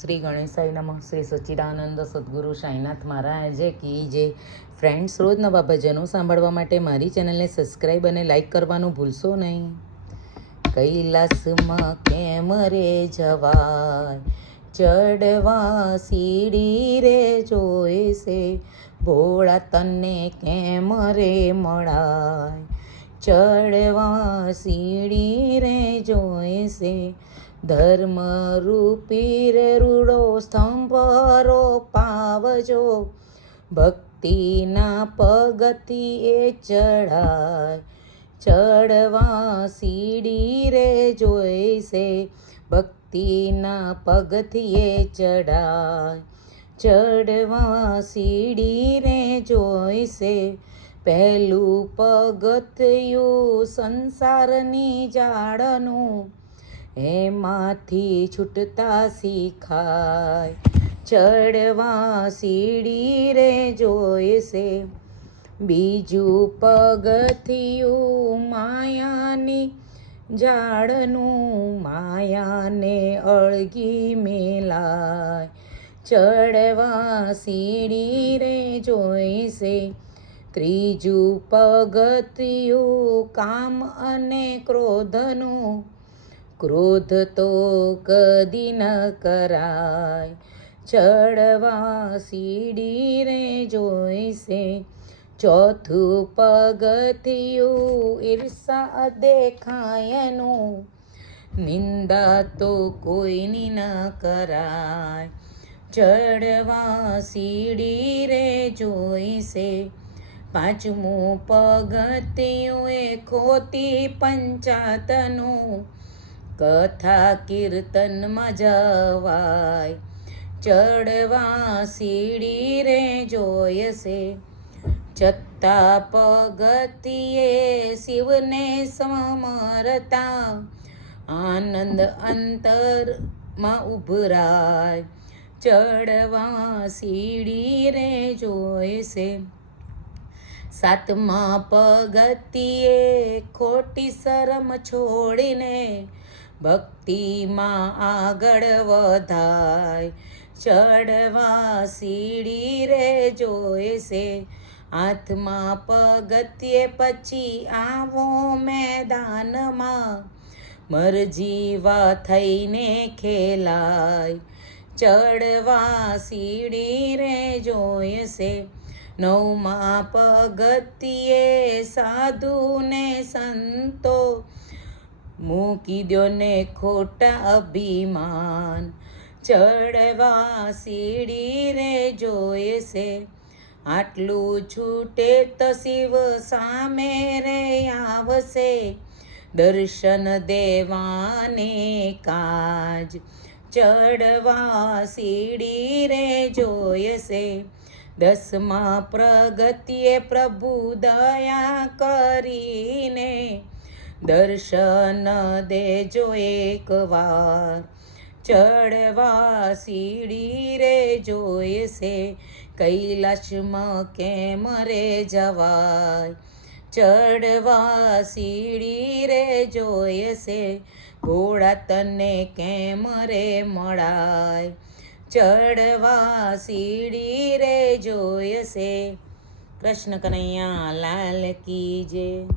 શ્રી ગણેશાય નમઃ, શ્રી સચ્ચિદાનંદ સદગુરુ સાંઈનાથ મહારાજે કી જે ફ્રેન્ડ્સ રોજ નવા ભજનો સાંભળવા માટે મારી ચેનલને સબસ્ક્રાઈબ અને લાઈક કરવાનું ભૂલશો નહીં. કૈલાસમાં કેમ રે જવાય? ચડવા સીડી રે જોઈશે ભોળા તને કેમ રે મળાય? ચડવા સીડી રે જોઈશે. ધર્મ રૂપી રે રૂડો સ્તંભરો પાવજો ભક્તિના પગથિયે ચડાય ચડવા સીડી રે જોઈશે. ભક્તિના પગથીએ ચડાય ચડવા સીડી રે જોઈશે. પહેલું પગથિયું સંસારની જાળનું, એમાંથી છૂટતા શીખાય. ચડવા સીડી રે જોઈશે. બીજું પગથિયું માયાની ઝાડનું માયાને અળગી મેલાય. ચડવા સીડી રે જોઈશે. ત્રીજું પગથિયું કામ અને ક્રોધનું. ક્રોધ તો કદી ન કરાય. ચડવા સીડી રે જોઈશે. ચોથું પગથિયું ઈર્ષા દેખાયનું. નિંદા તો કોઈની ન કરાય. ચડવા સીડી રે જોઈશે. પાંચમું પગથિયું એ ખોતી પંચાતનું. કથા કીર્તનમાં જવાય, ચડવા સીડી રે જોયશે. જત્તા પગથિયે શિવને સમરતા, આનંદ અંતરમાં ઉભરાય. ચડવા સીડી રે જોઈશે સાતમા પગથિયે ખોટી શરમ છોડીને ભક્તિમાં આગળ વધાય. ચડવા સીડી રે જોઈશે હાથમાં પગથિયે પછી આવો મેદાનમાં. મરજીવા થઈને ખેલાય. ચડવા સીડી રે જોઈશે નવમા પગતિએ સાધુને સંતો મૂકી દો ને ખોટા અભિમાન. ચડવા સીડી રે જોઈશે આટલું છૂટે તો શિવ સામે રે આવશે. દર્શન દેવાને કાજ, ચડવા સીડી રે જોઈશે દસમા પ્રગતિએ પ્રભુ દયા કરીને દર્શન દેજો એકવાર. ચડવા સીડી રે જોઈશે, કૈલાશમાં કેમ રે જવાય? ચડવા સીડી રે જોઈશે, ઘોડા તને કેમ રે મળાય? ચડવા સીડી રે જોયશે. કૃષ્ણ કનૈયા લાલ કી જય.